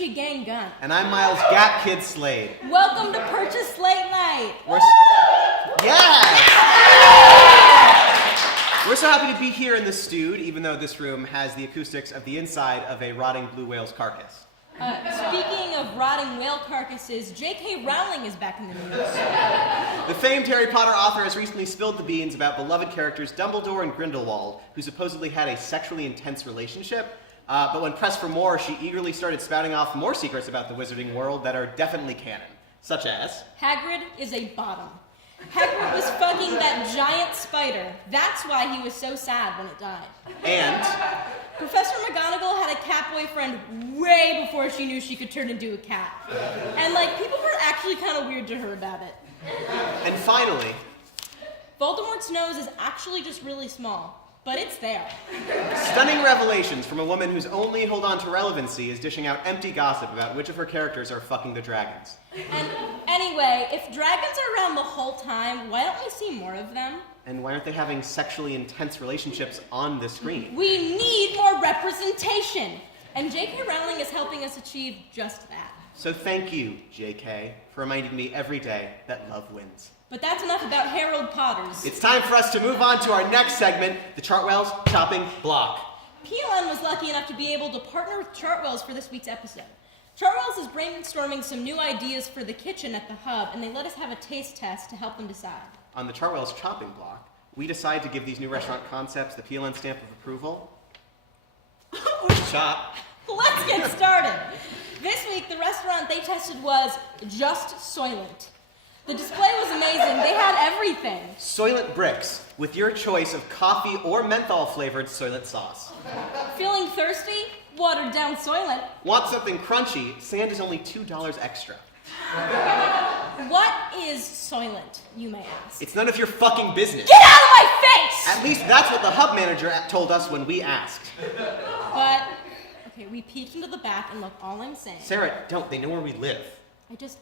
Gucci Gang Gun. And I'm Miles Gap Kid Slade. Welcome to Purchase Late Night. We're so happy to be here in the stude, even though this room has the acoustics of the inside of a rotting blue whale's carcass. Speaking of rotting whale carcasses, J.K. Rowling is back in the news. The famed Harry Potter author has recently spilled the beans about beloved characters Dumbledore and Grindelwald, who supposedly had a sexually intense relationship. But when pressed for more, she eagerly started spouting off more secrets about the wizarding world that are definitely canon, such as... Hagrid is a bottom. Hagrid was fucking that giant spider. That's why he was so sad when it died. And... Professor McGonagall had a cat boyfriend way before she knew she could turn into a cat. And, people were actually kind of weird to her about it. And finally... Voldemort's nose is actually just really small, but it's there. Stunning revelations from a woman whose only hold on to relevancy is dishing out empty gossip about which of her characters are fucking the dragons. And anyway, if dragons are around the whole time, why don't we see more of them? And why aren't they having sexually intense relationships on the screen? We need more representation! And J.K. Rowling is helping us achieve just that. So thank you, J.K., for reminding me every day that love wins. But that's enough about Harold Potters. It's time for us to move on to our next segment, the Chartwell's Chopping Block. PLN was lucky enough to be able to partner with Chartwell's for this week's episode. Chartwell's is brainstorming some new ideas for the kitchen at the hub, and they let us have a taste test to help them decide. On the Chartwell's Chopping Block, we decide to give these new restaurant concepts the PLN stamp of approval. Chop. Let's get started. This week, the restaurant they tested was Just Soylent. The display was amazing. They had everything. Soylent bricks, with your choice of coffee or menthol-flavored Soylent sauce. Feeling thirsty? Watered down Soylent. Want something crunchy? Sand is only $2 extra. What is Soylent, you may ask? It's none of your fucking business. Get out of my face! At least that's what the hub manager told us when we asked. But, okay, we peeked into the back, and look, all I'm saying... Sarah, don't. They know where we live.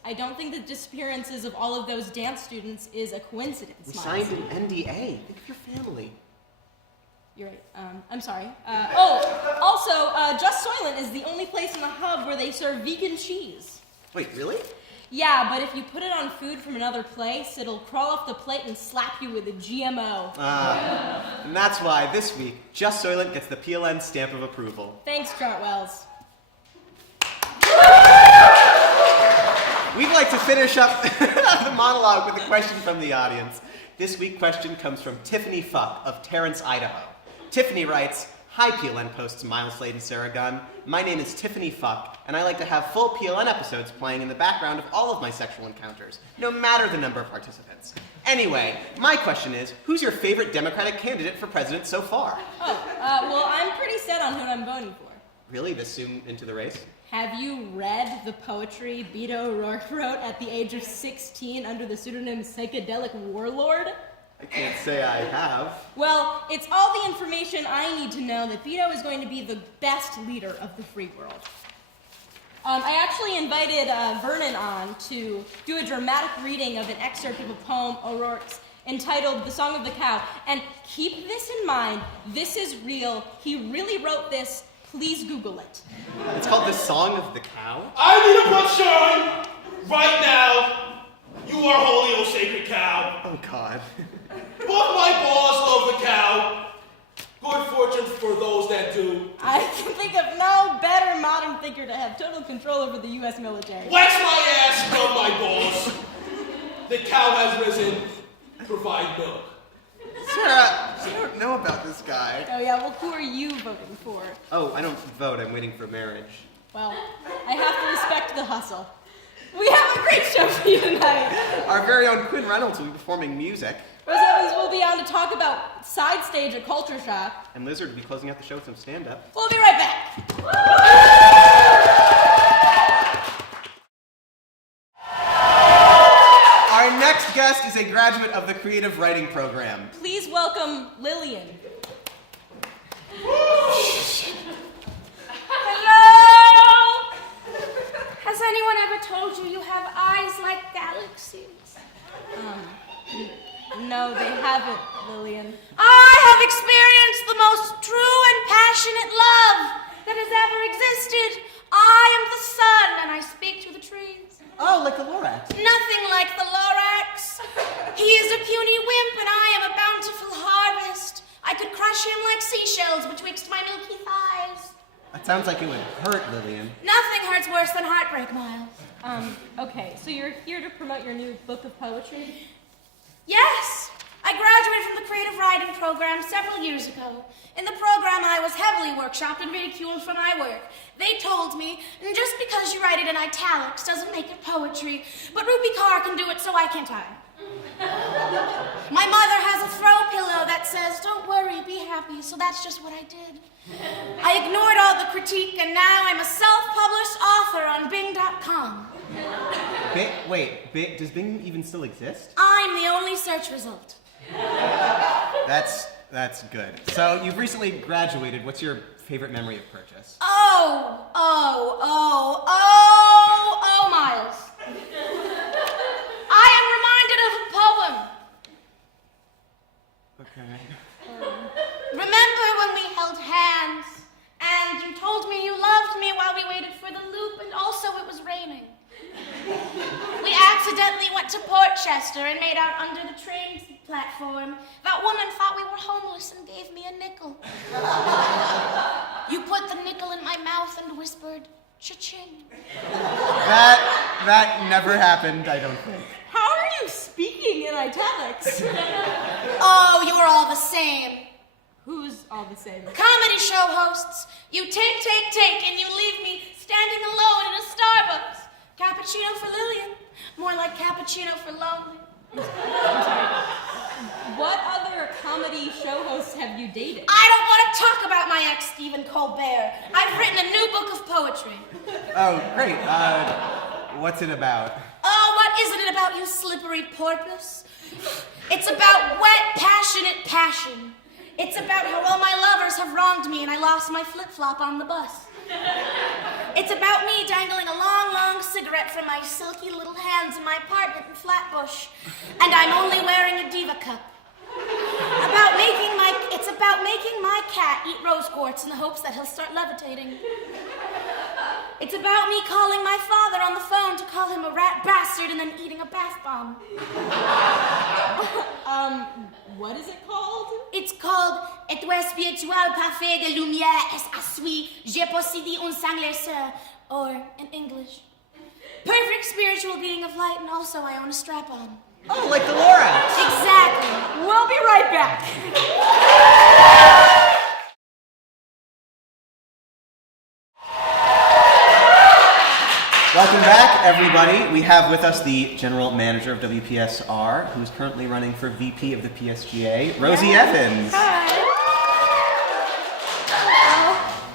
I don't think the disappearances of all of those dance students is a coincidence. We signed an NDA. Think of your family. You're right. I'm sorry. Also, Just Soylent is the only place in the hub where they serve vegan cheese. Wait, really? Yeah, but if you put it on food from another place, it'll crawl off the plate and slap you with a GMO. And that's why this week, Just Soylent gets the PLN stamp of approval. Thanks, Chartwells. We'd like to finish up the monologue with a question from the audience. This week's question comes from Tiffany Fuck of Terrence, Idaho. Tiffany writes, "Hi PLN Post's Miles Slade and Sarah Gunn. My name is Tiffany Fuck, and I like to have full PLN episodes playing in the background of all of my sexual encounters, no matter the number of participants. Anyway, my question is, who's your favorite Democratic candidate for president so far?" Well, I'm pretty set on who I'm voting for. Really? This soon into the race? Have you read the poetry Beto O'Rourke wrote at the age of 16 under the pseudonym Psychedelic Warlord? I can't say I have. Well, it's all the information I need to know that Beto is going to be the best leader of the free world. I actually invited Vernon on to do a dramatic reading of an excerpt of a poem O'Rourke's entitled The Song of the Cow. And keep this in mind, this is real. He really wrote this. Please Google it. It's called The Song of the Cow? I need a punchline right now. You are holy, O sacred cow. Oh, God. Both my balls love the cow. Good fortune for those that do. I can think of no better modern thinker to have total control over the U.S. military. Wax my ass, rub my balls. The cow has risen. Provide milk. Sarah, I don't know about this guy. Oh yeah, well who are you voting for? Oh, I don't vote. I'm waiting for marriage. Well, I have to respect the hustle. We have a great show for you tonight. Our very own Quinn Reynolds will be performing music. Rose Evans will be on to talk about Side Stage at Culture Shock. And Lizard will be closing out the show with some stand-up. We'll be right back. Our next guest is a graduate of the Creative Writing Program. Please welcome Lillian. Hello? Has anyone ever told you you have eyes like galaxies? No, they haven't, Lillian. I have experienced the most true and passionate love that has ever existed. I I am the sun, and I speak to the trees. Oh, like the Lorax. Nothing like the Lorax. He is a puny wimp, and I am a bountiful harvest. I could crush him like seashells betwixt my milky thighs. That sounds like it would hurt, Lillian. Nothing hurts worse than heartbreak, Miles. Okay, so you're here to promote your new book of poetry? Yes! I graduated from the creative writing program several years ago. In the program, I was heavily workshopped and ridiculed for my work. They told me, just because you write it in italics doesn't make it poetry, but Ruby Carr can do it, so I can't I? My mother has a throw pillow that says, "Don't worry, be happy," so that's just what I did. I ignored all the critique, and now I'm a self-published author on Bing.com. Does Bing even still exist? I'm the only search result. That's good. So you've recently graduated. What's your favorite memory of purchase? Oh, Miles. I am reminded of a poem. Okay. Remember when we held hands, and you told me you loved me while we waited for the loop, and also it was raining. We accidentally went to Portchester and made out under the train platform. That woman thought we were homeless and gave me a nickel. You put the nickel in my mouth and whispered, "Cha-ching." That never happened, I don't think. How are you speaking in italics? Oh, you're all the same. Who's all the same? Comedy show hosts. You take, and you leave me standing alone in a Starbucks. Cappuccino for Lillian. More like cappuccino for lonely. What other comedy show hosts have you dated? I don't want to talk about my ex, Stephen Colbert. I've written a new book of poetry. Oh, great. What's it about? Oh, what isn't it about, you slippery porpoise? It's about wet, passionate passion. It's about how all my lovers have wronged me and I lost my flip-flop on the bus. It's about me dangling a long, long cigarette from my silky little hands in my apartment in Flatbush, and I'm only wearing a diva cup. It's about making my cat eat rose quartz in the hopes that he'll start levitating. It's about me calling my father on the phone to call him a rat bastard and then eating a bath bomb. What is it called? It's called Étoile spirituelle parfait de lumière es assoui, j'ai possédé un sanglisseur, or in English, perfect spiritual being of light, and also I own a strap-on. Oh, like the Lorax. Exactly. We'll be right back. Welcome back, everybody. We have with us the general manager of WPSR, who's currently running for VP of the PSGA, Rosie Evans. Hi.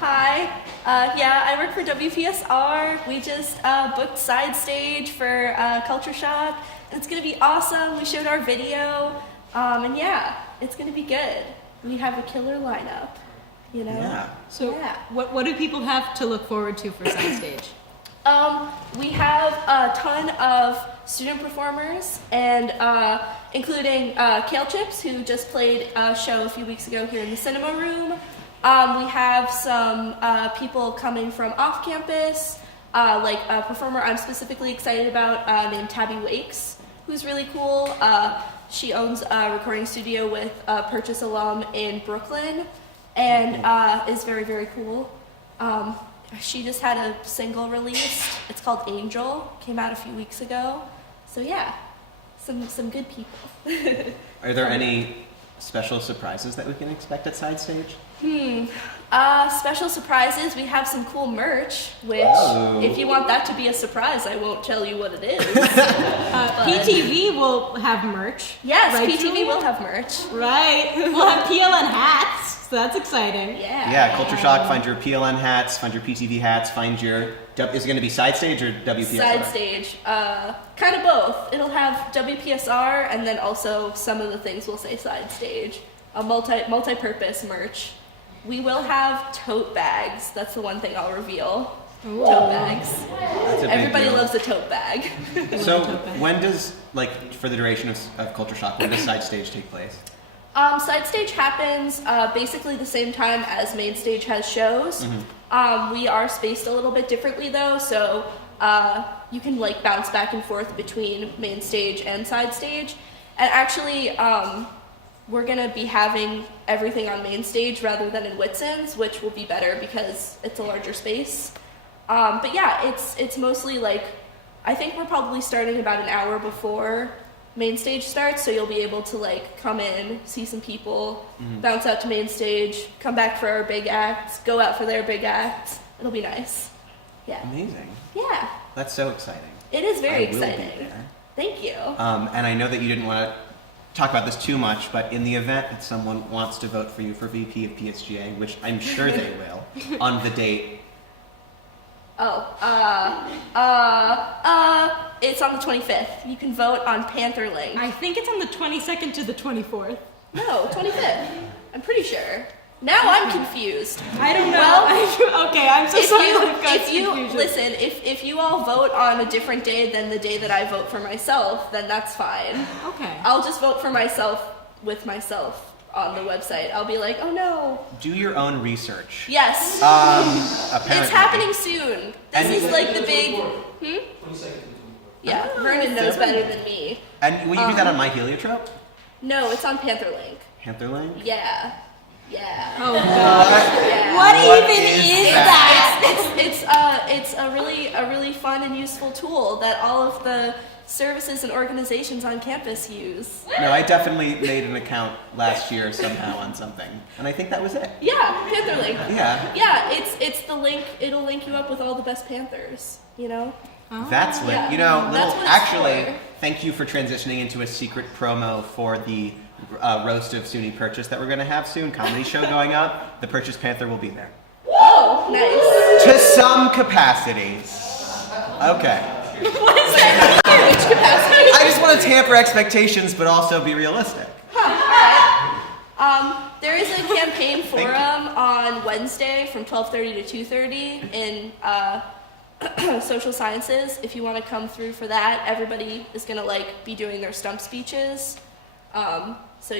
Hi. I work for WPSR. We just booked Side Stage for Culture Shock, and it's gonna be awesome. We showed our video, and it's gonna be good. We have a killer lineup, you know. Yeah. So, what do people have to look forward to for Side Stage? We have a ton of student performers, and including Kale Chips, who just played a show a few weeks ago here in the cinema room. We have some people coming from off campus, like a performer I'm specifically excited about named Tabby Wakes, who's really cool. She owns a recording studio with a Purchase alum in Brooklyn, and is very, very cool. She just had a single released. It's called Angel. Came out a few weeks ago. So some good people. Are there any special surprises that we can expect at Side Stage? Special surprises. We have some cool merch, which if you want that to be a surprise, I won't tell you what it is. PTV will have merch. Yes, right, PTV Julie? will have merch. Right. We'll have PLN hats, so that's exciting. Yeah, Culture Shock, find your PLN hats, find your PTV hats, find your... Is it going to be Side Stage or WPSR? Side Stage. Kind of both. It'll have WPSR, and then also some of the things will say Side Stage. A multi-purpose merch. We will have tote bags. That's the one thing I'll reveal. Ooh. Tote bags. That's a big Everybody deal. loves a tote bag. So when does, for the duration of Culture Shock, when does Side Stage take place? Side stage happens basically the same time as main stage has shows. We are spaced a little bit differently though, so you can like bounce back and forth between main stage and side stage. And actually, we're gonna be having everything on main stage rather than in Whitson's, which will be better because it's a larger space. But yeah, it's mostly like, I think we're probably starting about an hour before main stage starts, so you'll be able to like come in, see some people, bounce out to main stage, come back for our big acts, go out for their big acts. It'll be nice. Yeah. Amazing. Yeah. That's so exciting. It is very I will exciting. be there. Thank you. And I know that you didn't want to talk about this too much, but in the event that someone wants to vote for you for VP of PSGA, which I'm sure they will, on the date. It's on the 25th. You can vote on Pantherlink. I think it's on the 22nd to the 24th. No, 25th. I'm pretty sure. Now I'm confused. I don't know. Well, okay, I'm so sorry. Listen, if you all vote on a different day than the day that I vote for myself, then that's fine. Okay. I'll just vote for myself with myself on the website. I'll be like, oh no. Do your own research. Yes. Apparently. It's happening soon. This is like the big. 22nd. Yeah, Vernon knows better than me. And will you do that on My Heliotrope? No, it's on Pantherlink. Pantherlink? Yeah. Yeah. Oh god. Yeah. What What even is is that? It's a really fun and useful tool that all of the services and organizations on campus use. No, I definitely made an account last year somehow on something, and I think that was it. Yeah, Pantherlink. Yeah. Yeah, it's the link. It'll link you up with all the best Panthers. You know. That's lit. Yeah. You know, That's what it's actually, for. thank you for transitioning into a secret promo for the roast of SUNY Purchase that we're going to have soon. Comedy show going up. The Purchase Panther will be there. Oh, nice. To some capacity. Okay. What is that? Which capacity? I just want to tamper expectations, but also be realistic. There is a campaign forum on Wednesday from 12:30 to 2:30 in social sciences. If you want to come through for that, everybody is gonna like be doing their stump speeches. So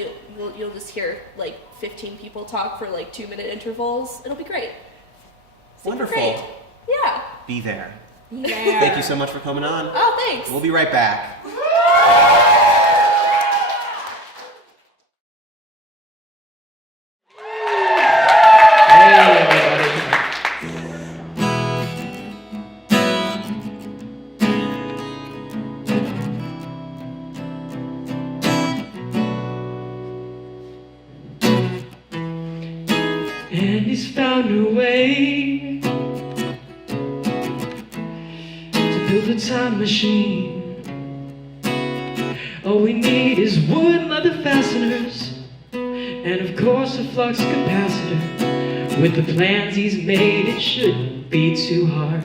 you'll just hear like 15 people talk for like 2-minute intervals. It'll be great. Super Wonderful. Great. Yeah. Be there. Yeah. Thank you so much for coming on. Oh, thanks. We'll be right back. And he's found a way to build a time machine. All we need is wood, leather fasteners, and of course a flux capacitor. With the plans he's made, it shouldn't be too hard.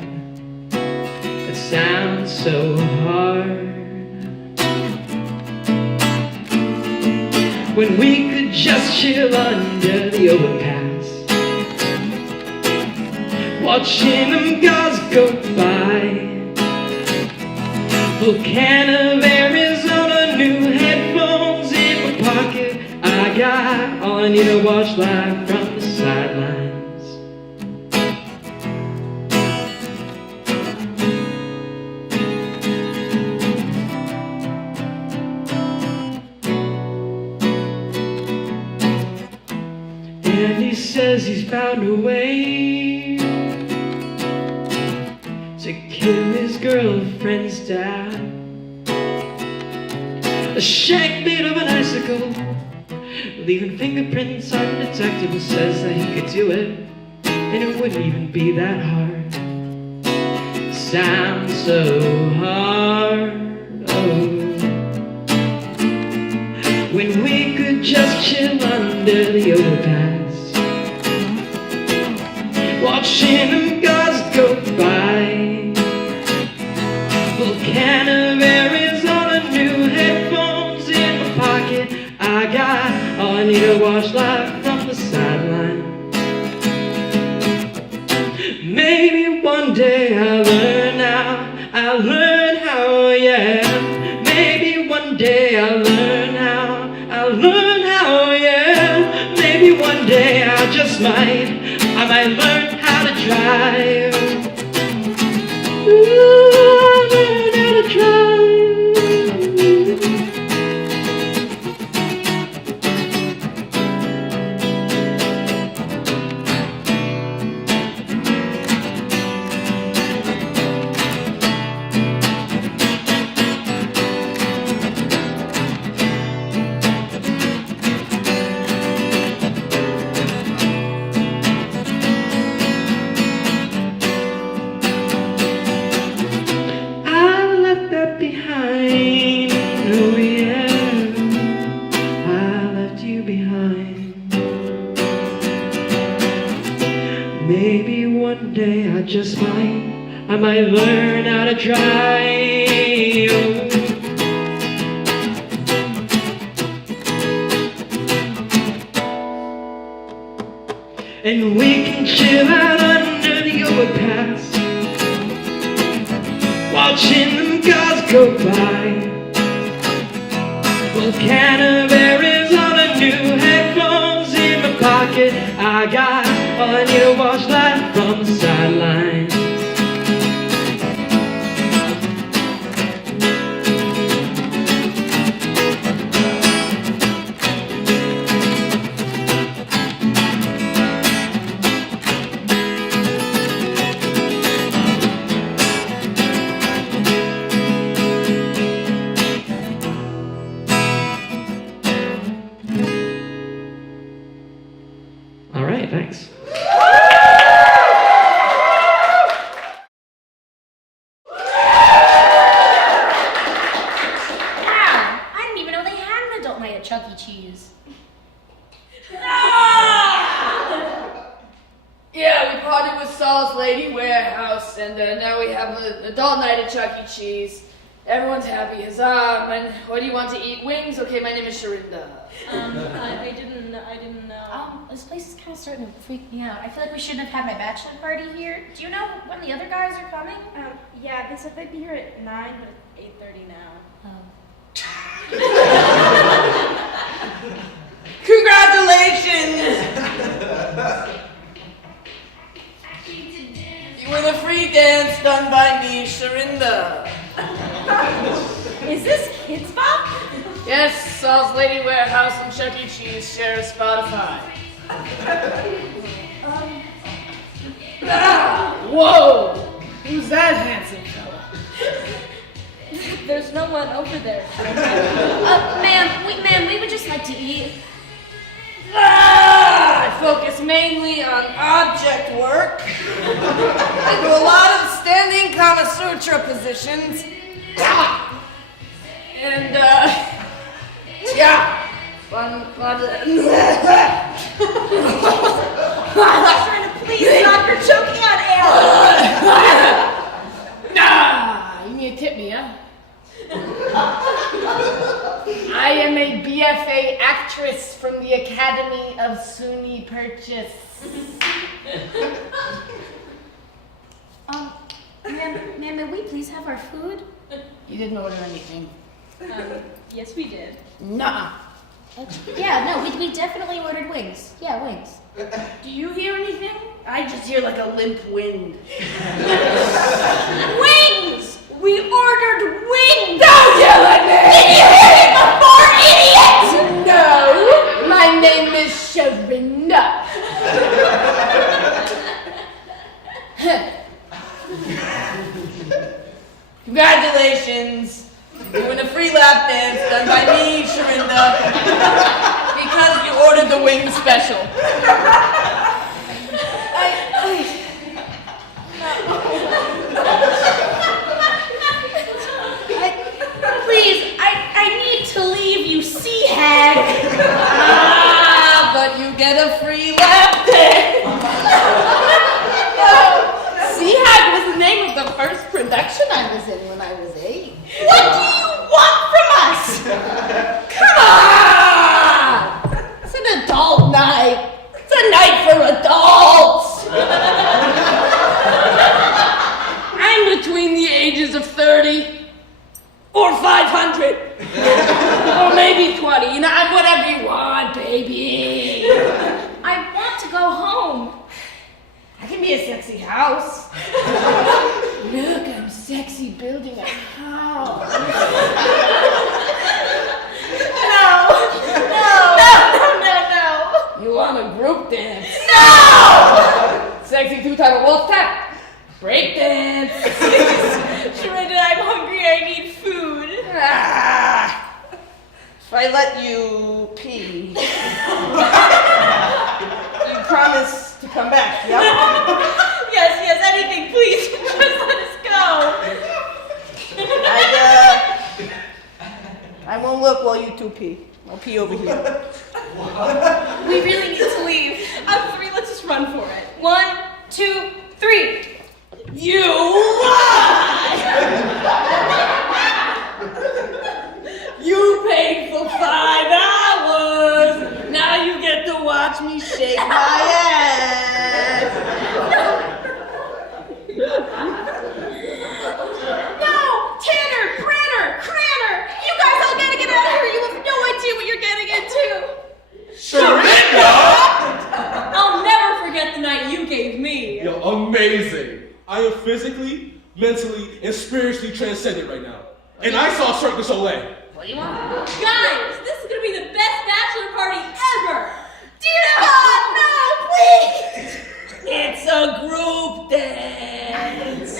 It sounds so hard. When we could just chill under the overpass, watching them cars go by. Full can of Arizona, new headphones in my pocket. I got all I need to watch live from the sidelines. And he says he's found a way to kill his girlfriend's dad. A shank made of an icicle, leaving fingerprints undetectable. Says that he could do it, and it wouldn't even be that hard. Sounds so hard. Oh. When we could just chill under the overpass, watching them cars go by. Full can of Arizona, new headphones in my pocket. I got all I need to watch live from the sideline. Maybe one day I'll learn how, yeah. Maybe one day I'll learn how, yeah. one day I might learn how to drive. Ooh, I'll learn how to drive. Behind, oh yeah, I left you behind. Maybe one day I might learn how to drive. And we can chill out under the overpass, watching them cars go by. Well, Canterbury, Arizona, new headphones in my pocket. I got a new watch light from the sidelines. All right, thanks. Wow, I didn't even know they had an adult night at Chuck E. Cheese. Yeah, we partied with Saul's Lady Warehouse, and now we have an adult night at Chuck E. Cheese. Everyone's happy, huzzah. And what do you want to eat? Wings? Okay, my name is Sharinda. I didn't know. This place is kind of starting to freak me out. I feel like we shouldn't have had my bachelor party here. Do you know when the other guys are coming? Yeah, they said they'd be here at 9, but it's 8:30 now. Congratulations! You were the free dance done by me, Sharinda. Is this Kids Bop? Yes, Saul's Lady Warehouse and Chuck E. Cheese share a Spotify. Whoa! Who's that handsome fella? There's no one over there. Ma'am, we would just like to eat. I focus mainly on object work. I do a lot of standing Kama Sutra positions. And, yeah. Fun. Please stop, you're choking on air. Nah, you need to tip me, huh? I am a BFA actress from the Academy of SUNY Purchase. Ma'am, may we please have our food? You didn't order anything. Yes, we did. Nuh-uh. Yeah, no, we definitely ordered wings. Yeah, wings. Do you hear anything? I just hear like a limp wind. Wings! We ordered wings! Don't yell at me! Did you hear me before, idiot? No, my name is Sharinda. Congratulations. You win a free lap dance done by me, Sharinda, because you ordered the wing special. Please, I need to leave, you sea hag. Ah, but you get a free lap dance. Sea Hag was the name of the first production I was in when I was 8. What do you want from us? Come on! It's an adult night. It's a night for adults. I'm between the ages of 30 or 500 or maybe 20. You know, I'm whatever you want, baby. pee. I'll pee over here. We really need to leave. On 3, let's just run for it. 1, 2, 3. You lie! You paid for 5 hours. Now you get to watch me shake my ass. No! Tanner! Cranner! Cranner! You guys all gotta get out of here. You have no idea what you're getting into. I'll never forget the night you gave me. Yo, amazing. I am physically, mentally, and spiritually transcended right now. And I saw Cirque du Soleil. What do you want? Guys, this is gonna be the best bachelor party ever. Dear God, no, please! It's a group dance.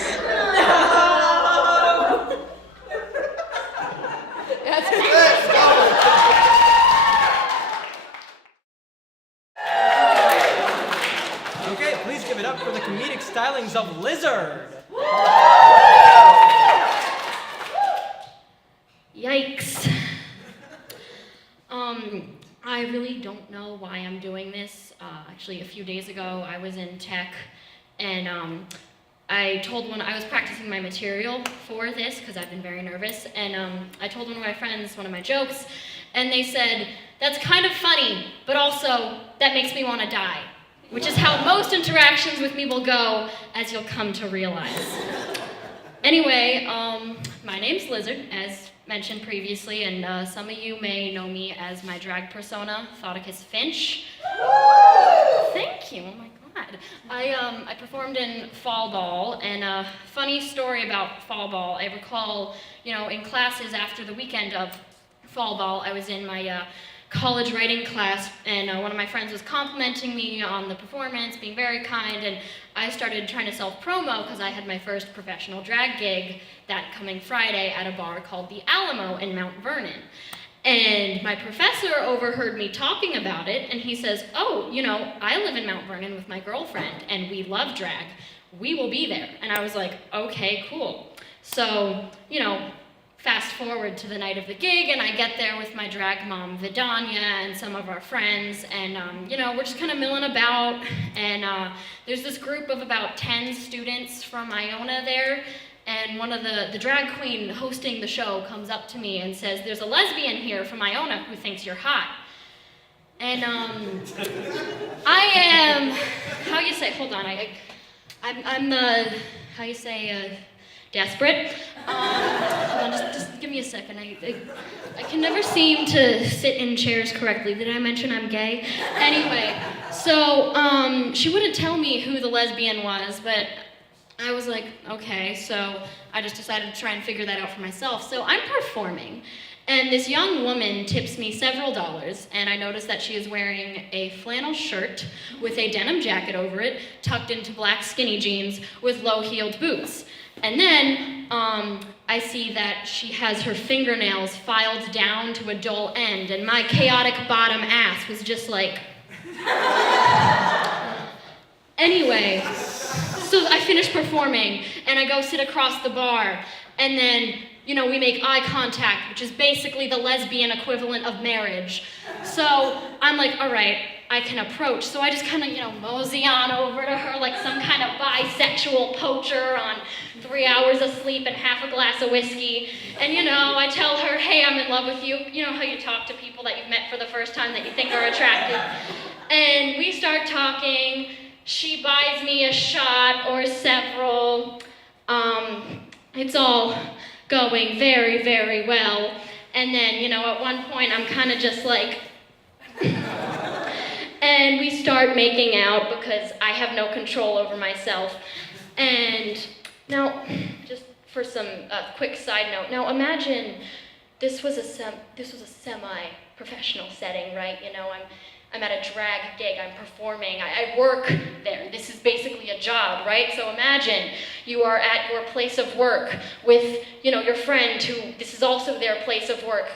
Okay, please give it up for the comedic stylings of Lizard. Yikes. I really don't know why I'm doing this. Actually, a few days ago, I was in tech, and I was practicing my material for this, because I've been very nervous, and I told one of my friends one of my jokes, and they said, "That's kind of funny, but also, that makes me want to die," which is how most interactions with me will go, as you'll come to realize. Anyway, my name's Lizard, as mentioned previously, and some of you may know me as my drag persona, Thoticus Finch. Thank you, oh my god. I performed in Fall Ball, and a funny story about Fall Ball, I recall, in classes after the weekend of Fall Ball, I was in my college writing class, and one of my friends was complimenting me on the performance, being very kind, and I started trying to self-promo because I had my first professional drag gig that coming Friday at a bar called the Alamo in Mount Vernon. And my professor overheard me talking about it, and he says, "Oh, I live in Mount Vernon with my girlfriend, and we love drag. We will be there." And I was like, okay, cool. So, fast forward to the night of the gig, and I get there with my drag mom, Vidania, and some of our friends, and, we're just kind of milling about, and there's this group of about 10 students from Iona there, and one of the drag queen hosting the show comes up to me and says, "There's a lesbian here from Iona who thinks you're hot." And, I am, desperate. Hold on, just give me a second. I can never seem to sit in chairs correctly. Did I mention I'm gay? Anyway, so she wouldn't tell me who the lesbian was, but I was like, okay, so I just decided to try and figure that out for myself. So I'm performing, and this young woman tips me several dollars, and I notice that she is wearing a flannel shirt with a denim jacket over it, tucked into black skinny jeans with low-heeled boots. And then I see that she has her fingernails filed down to a dull end, and my chaotic bottom ass was just like... Anyway, so I finish performing, and I go sit across the bar, and then, we make eye contact, which is basically the lesbian equivalent of marriage. So I'm like, all right, I can approach. So I just kind of, mosey on over to her like some kind of bisexual poacher on 3 hours of sleep and half a glass of whiskey. And, I tell her, hey, I'm in love with you. You know how you talk to people that you've met for the first time that you think are attractive. And we start talking. She buys me a shot or several. It's all going very, very well. And then, at one point, I'm kind of just like... And we start making out because I have no control over myself. And now, just for some quick side note, now imagine this was a semi-professional setting, right? I'm at a drag gig, I'm performing, I work there. This is basically a job, right? So imagine you are at your place of work with, your friend who, this is also their place of work,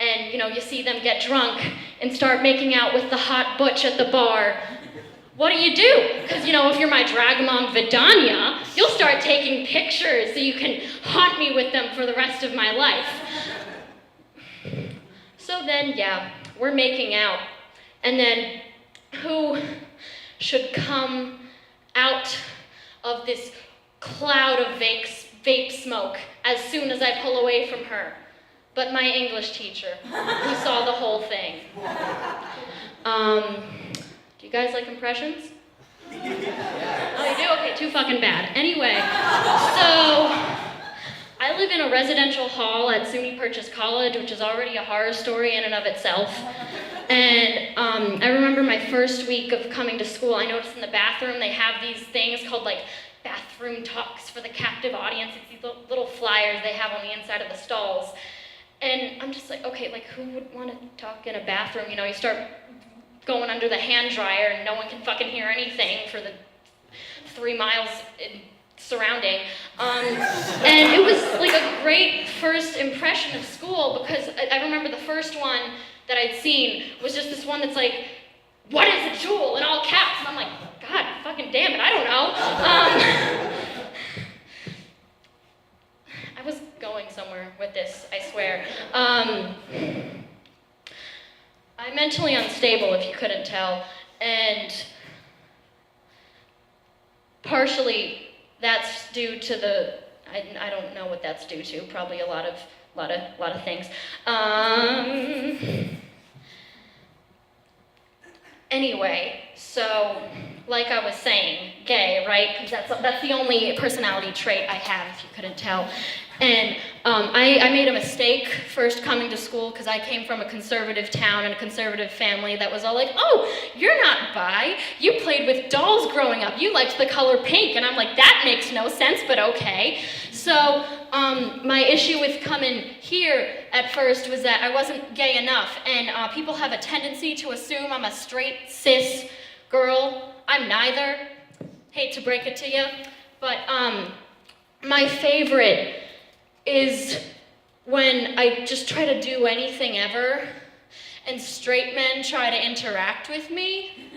and, you see them get drunk and start making out with the hot butch at the bar. What do? Because, if you're my drag mom, Vidania, you'll start taking pictures so you can haunt me with them for the rest of my life. So then, yeah, we're making out. And then who should come out of this cloud of vape smoke as soon as I pull away from her? But my English teacher, who saw the whole thing. Do you guys like impressions? Oh, you do? Okay, too fucking bad. Anyway, so I live in a residential hall at SUNY Purchase College, which is already a horror story in and of itself. And I remember my first week of coming to school, I noticed in the bathroom they have these things called like bathroom talks for the captive audience. It's these little flyers they have on the inside of the stalls. And I'm just like, okay, like who would want to talk in a bathroom? You know, you start going under the hand dryer and no one can fucking hear anything for the 3 miles surrounding. And it was like a great first impression of school because I remember the first one that I'd seen was just this one that's like, what is a jewel in all caps? And I'm like, God fucking damn it, I don't know. I was going somewhere with this, I swear. I'm mentally unstable, if you couldn't tell, and partially that's due to the, I don't know what that's due to, probably a lot of things. Anyway, so like I was saying, gay, right? Because that's the only personality trait I have, if you couldn't tell. And I made a mistake first coming to school because I came from a conservative town and a conservative family that was all like, oh, you're not bi. You played with dolls growing up. You liked the color pink. And I'm like, that makes no sense, but okay. So my issue with coming here at first was that I wasn't gay enough. And people have a tendency to assume I'm a straight, cis girl. I'm neither. Hate to break it to you. But my favorite is when I just try to do anything ever and straight men try to interact with me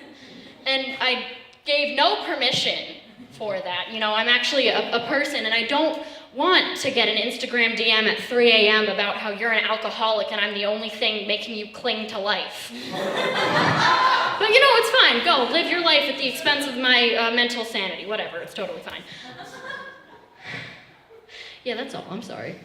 and I gave no permission for that. You know, I'm actually a person and I don't want to get an Instagram DM at 3 a.m. about how you're an alcoholic and I'm the only thing making you cling to life. But you know, it's fine. Go, live your life at the expense of my mental sanity. Whatever, it's totally fine. Yeah, that's all. I'm sorry.